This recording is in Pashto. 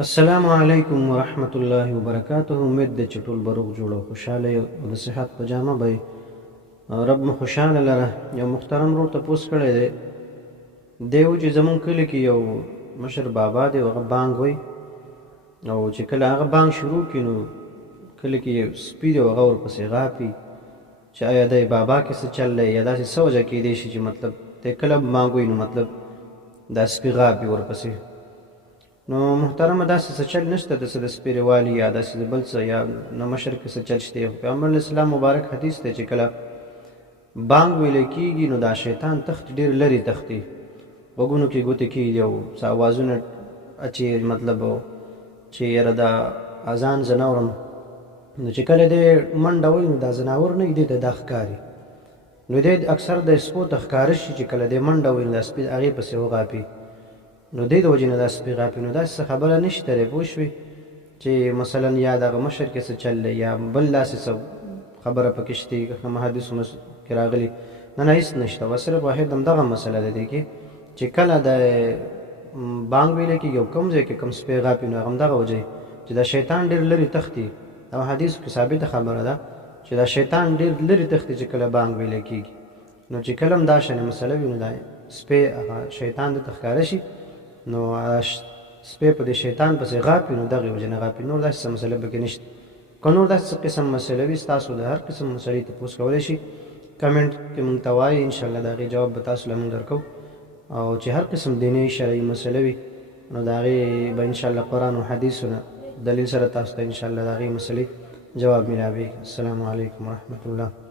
السلام علیکم ورحمت الله وبرکاته. امید ده چې ټول به روغ جوړ او خوشحاله یو او د صحت په جامه به رب مو خوشحاله لره. یو محترم ورور تپوس کړی دی، دی و چې زمونږ کلي کې یو مشر بابا دی، هغه بانګ وایي، او چې کله هغه بانګ شروع کړي نو کلي کې یو سپي دی، هغه ورپسې غاپي چې آیا دی بابا کې څه چل دی یا داسې څه وجه کیدی شي چې مطلب دی کله بانګ وایي نو مطلب دا سپي غاپي ورپسې. نو محترمه داسې څه چل نشته د څه د سپیروالي یا داسې د بل څه یا نه مشر کې څه چل شته. پیغمبر علیه السلام مبارک حدیث دی چې کله بانګ ویلی کېږي نو دا شیطان تخت ډېر لرې تښتي، غوږونو کې ګوتې کېږي او څه اوازونه اچي، مطلب چې یاره دا اذان زه نه اورم. نو چې کله دی منډه وایي نو دا ځناور نه وي، دی ته دا ښکاري. نو دی اکثر د سپو ته ښکاره شي چې کله دی منډه وایي نو دا سپي هغې پسې وغاپي، نو دی د وجې نه دا سپي غاپي. نو داسې څه خبره نشته دی، پوه شوې، چې مثلا یا دغه مشر کې څه چل دی یا بل داسې څه خبره پکې شته کوم حدیثونه کې راغلي. نه نه هېڅ نشته، بس صرف واحد همدغه مسله ده دی کې چې کله د بانګ ویلی کېږي او کوم ځای کې کوم سپی غاپي نو همدغه وجه چې دا شیطان ډېر لرې تښتي. او حدیثو کې ثابته خبره ده چې دا شیطان ډېر لرې تښتي چې کله بانګ ویلی کېږي. نو چې کله هم دا شانې مسله وي نو دا سپی هغه شیطان دته ښکاره شي نو سپی په دې شیطان پسې غاپي، نو دغې وجې نه غاپي، نور داسې څه مسله پکې نشته. که نور داسې څه قسم مسله وي ستاسو د هر قسم مسلې تپوس کولی شي، کمنټ کې مونږ ته وایي، انشاءالله د هغې جواب به تاسو له مونږ درکوو. او چې هر قسم دیني شرعي مسله وي نو د هغې به انشاءالله قرآن و حدیثونه دلیل سره تاسو ته انشاءالله د هغې مسلې جواب میلاویږي. السلام علیکم ورحمت الله.